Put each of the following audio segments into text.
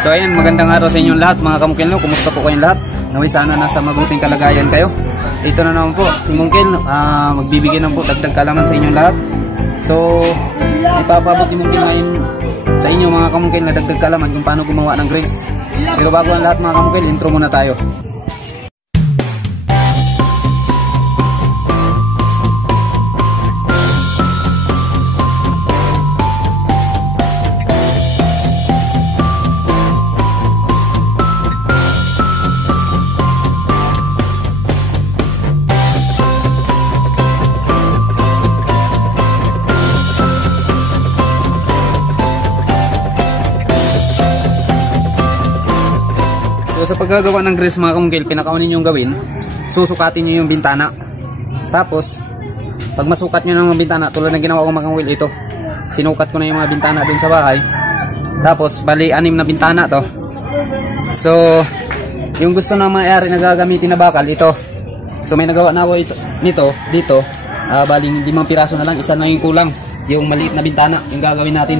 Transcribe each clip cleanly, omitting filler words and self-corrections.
So ayan, magandang araw sa inyong lahat mga kamungkil, no? Kumusta po kayong lahat? Naway sana nasa mabuting kalagayan kayo. Ito na naman po si Mungkil, magbibigay ng po dagdag kalaman sa inyong lahat. So ipapabot ni Mungkil ngayon sa inyo mga kamungkil na dagdag kalaman kung paano gumawa ng grills. Pero bago ang lahat mga kamungkil, intro muna tayo. So sa paggagawa ng grills mga kamungkil, pinakauna niyo yung gawin, susukatin niyo yung bintana. Tapos pag masukat niyo ng mga bintana, tulad ng ginawa ko mga kamungkil, ito sinukat ko na yung mga bintana dun sa bahay. Tapos bali 6 na bintana to. So yung gusto na may-ari na gagamitin na bakal, ito. So may nagawa na ako nito dito, bali 5 piraso na lang, isa na yung kulang, yung maliit na bintana yung gagawin natin.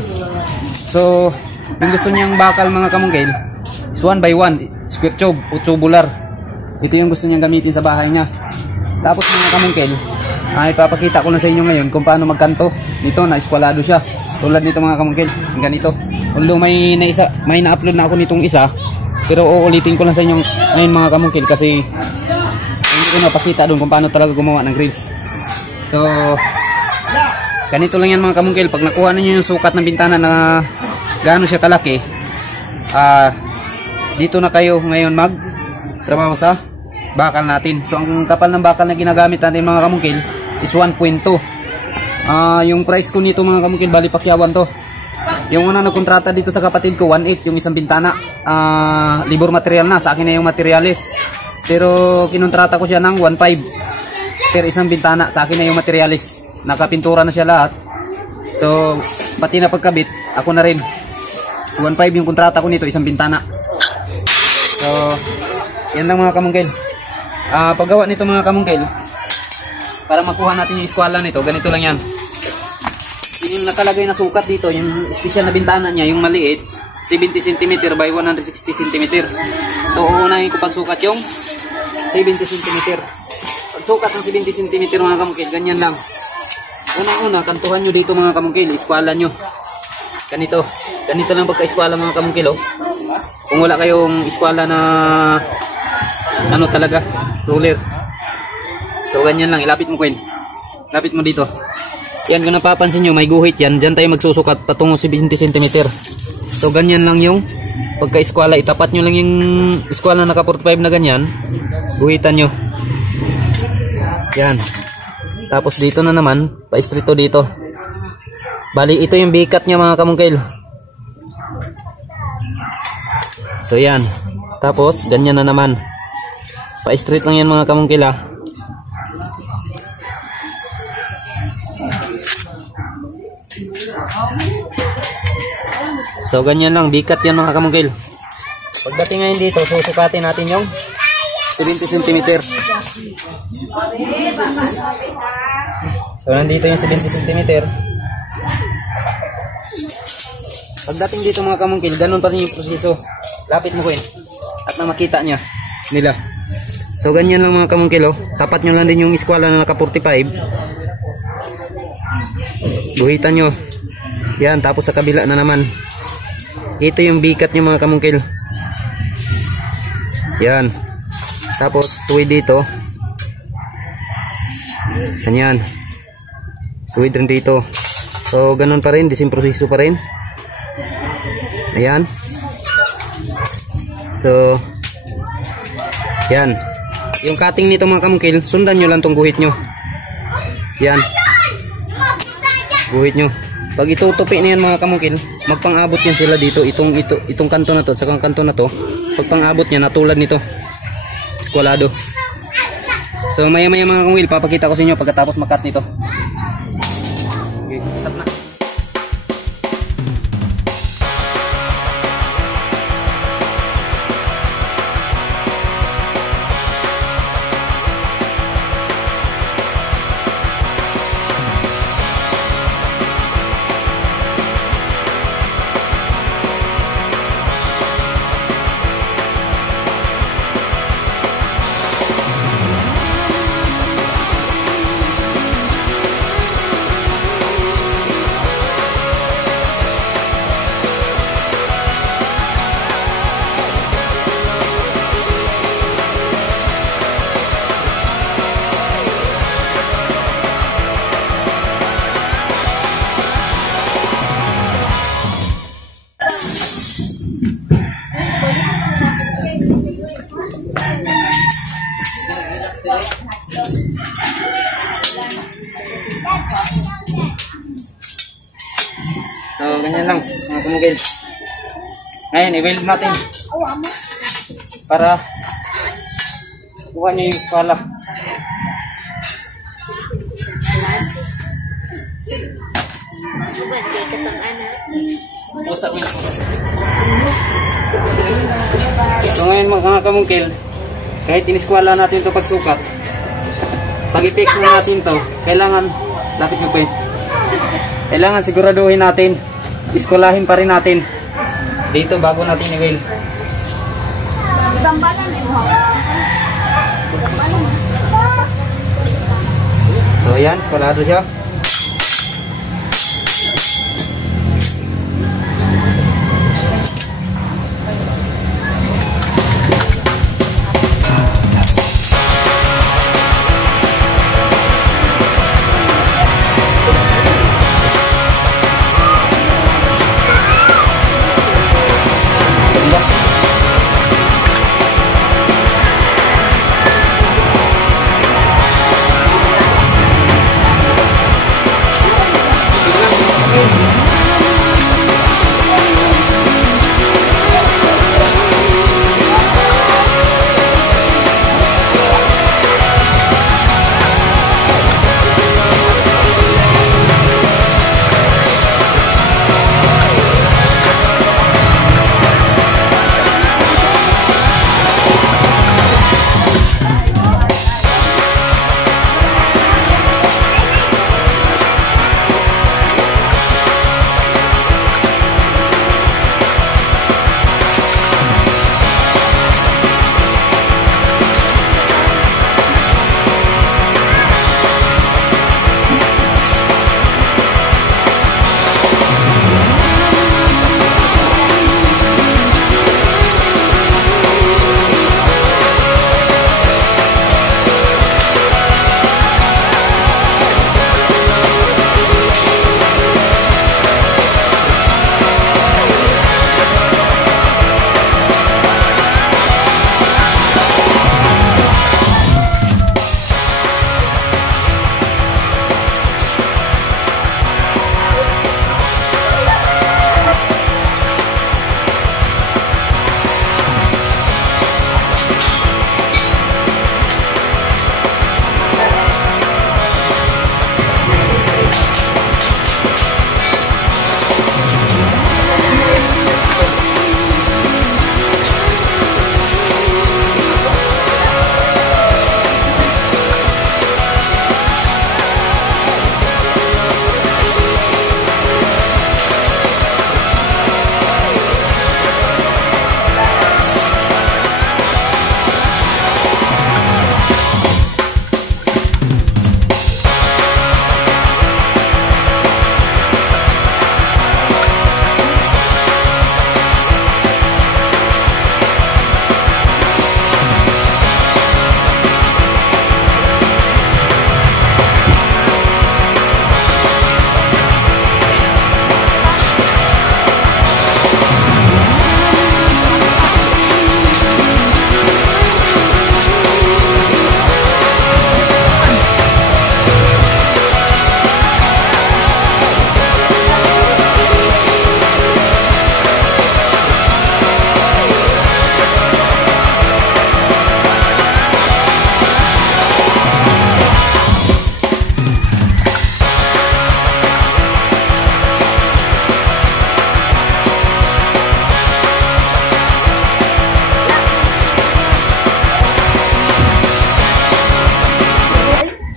So yung gusto niyang bakal mga kamungkil is 1x1 square tube o tubular. Ito yung gusto niyang gamitin sa bahay niya. Tapos mga kamungkil, ipapakita ko na sa inyo ngayon kung paano magkanto nito na eskwalado siya. Tulad nito mga kamungkil, ganito. Although may na-upload na ako nitong isa, pero uulitin ko lang sa inyo ngayon mga kamungkil kasi hindi ko napakita doon kung paano talaga gumawa ng grills. So ganito lang yan mga kamungkil. Pag nakuha niyo yung sukat ng bintana na gaano siya kalaki, dito na kayo ngayon magtrabaho sa bakal natin. So ang kapal ng bakal na ginagamit natin mga kamungkil is 1.2. Yung price ko nito mga kamungkil, bali pakyawan to. Yung una nagkontrata dito sa kapatid ko 1.8 yung isang bintana. Libor material na, sa akin na yung materialis. Pero kinontrata ko siya ng 1.5 per isang bintana, sa akin na yung materialis. Nakapintura na siya lahat. So pati na pagkabit ako na rin. 1.5 yung kontrata ko nito, isang bintana. So yan lang mga kamungkil. Paggawa nito mga kamungkil, para makuha natin yung eskwala nito, ganito lang yan. Yung nakalagay na sukat dito, yung special na bintana niya, yung maliit, 70 cm by 160 cm. So uunahin ko pagsukat yung 70 cm. Pagsukat ng 70 cm mga kamungkil, ganyan lang. Unang-una, kantuhan nyo dito mga kamungkil, eskwala nyo. Ganito lang pagka-eskwala mga kamungkil, oh. Kung wala kayong eskwala na ano talaga, ruler. So ganyan lang, ilapit mo Queen. Lapit mo dito. Yan, kung napapansin nyo, may guhit yan. Diyan tayo magsusukat patungo 70 cm. So ganyan lang yung pagka-eskwala. Itapat nyo lang yung eskwala na naka 45 na ganyan. Guhitan nyo. Yan. Tapos dito na naman, pa-estrito dito. Bali, ito yung bikat niya mga kamungkil. So yan. Tapos ganyan na naman. Pa-straight lang yan mga kamungkil ha. So ganyan lang, bikat yan mga kamungkil. Pagdating ngayon dito, susukatin natin yung 70 cm. So nandito yung 70 cm. Pagdating dito mga kamungkil, ganun pa rin yung proseso. Lapit mo ko yun at na makita nila. So ganyan lang mga kamungkil, oh. Tapat nyo lang din yung eskwala na naka 45. Guhitan nyo. Yan, tapos sa kabila na naman. Ito yung bikat nyo mga kamungkil. Yan. Tapos tuwid dito. Ganyan. Tuwid rin dito. So ganun pa rin, dising proseso pa rin. Ayan. So yan. Yung cutting nito mga kamungkil, sundan nyo lang tong guhit nyo. Yan. Guhit nyo. Pag itutupi na yan mga kamungkil, magpang-abot yan sila dito. Itong kanto na to, sa kanto na to, pagpang-abot niya natulad nito. Eskwalado. So maya mga kamungkil, papakita ko sa inyo pagkatapos makat nito. Okay, stop na. kamukil. Ngayon, i-weld natin. Para kuha niyo yung pala. So ngayon mga kamungkil, kahit iniskwala natin ito pagsukat, pag i-fix natin to, kailangan, lapit mo pa kailangan siguraduhin natin, iskwalahin pa rin natin dito bago natin i-weld. So ayan, iskwalado siya.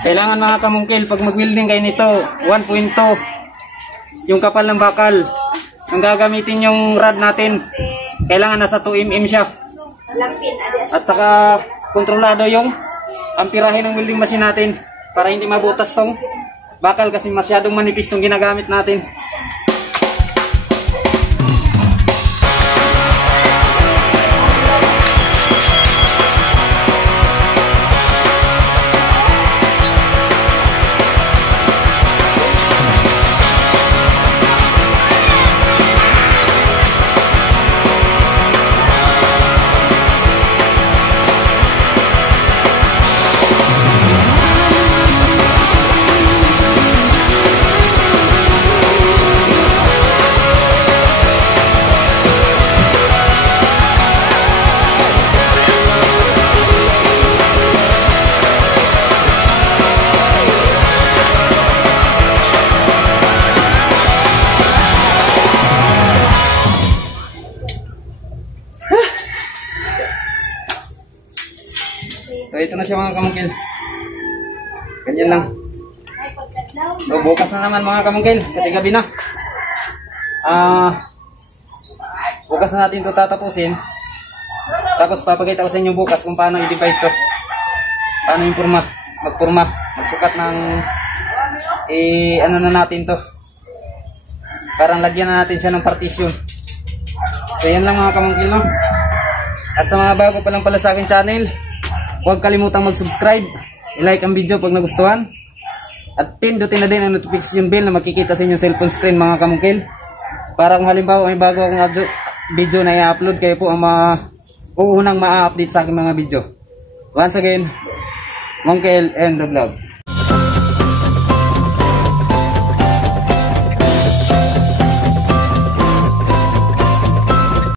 Kailangan mga kamungkil, pag mag-welding kayo nito, 1.2 yung kapal ng bakal. Ang gagamitin yung rod natin, kailangan nasa 2 mm siya. At saka kontrolado yung amperahe ng welding machine natin para hindi mabutas tong bakal kasi masyadong manipis tong ginagamit natin. So ito na siya mga kamungkil. Ganyan lang. So bukas na naman mga kamungkil kasi gabi na. Bukas na natin ito tatapusin. Tapos papakita ko sa inyo bukas kung paano i-divide to. Paano yung magpurma, magsukat ng ano na natin to. Parang lagyan na natin siya ng partition. So yan lang mga kamungkil, no? At sa mga bago pa lang pala sa akin channel, huwag kalimutang mag-subscribe, i-like ang video pag nagustuhan, at pindutin na din ang notification bell na makikita sa inyong cellphone screen mga kamungkil. Para kung halimbawa may bago akong video na i-upload, kayo po ang uunang ma-update sa aking mga video. Once again, Mongkel and the vlog.